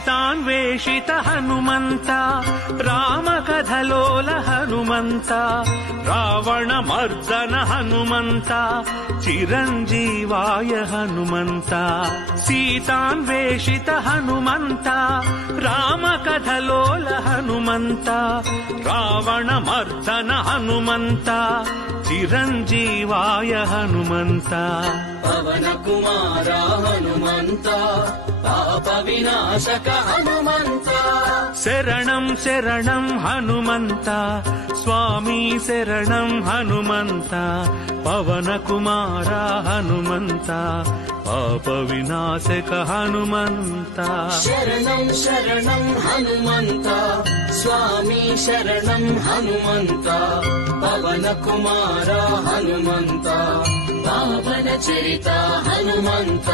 సీతాన్వేషిత హనుమంత రామకథలోల హనుమంత రావణ మర్దన హనుమంత చిరంజీవాయ హనుమంత సీతాన్వేషిత హనుమంత రామకథలోల హనుమంత రావణ మర్దన హనుమంత చిరంజీవాయ హనుమంత పవన కుమార హనుమంత పాప వినాశక హనుమంత శరణం శరణం హనుమంత స్వామి శరణం హనుమంత పవన కుమార హనుమంత పాప వినాశక హనుమంత శరణం శరణం హనుమంత స్వామి శరణం హనుమంత పవన కుమార హనుమంత పావన చరిత హనుమంత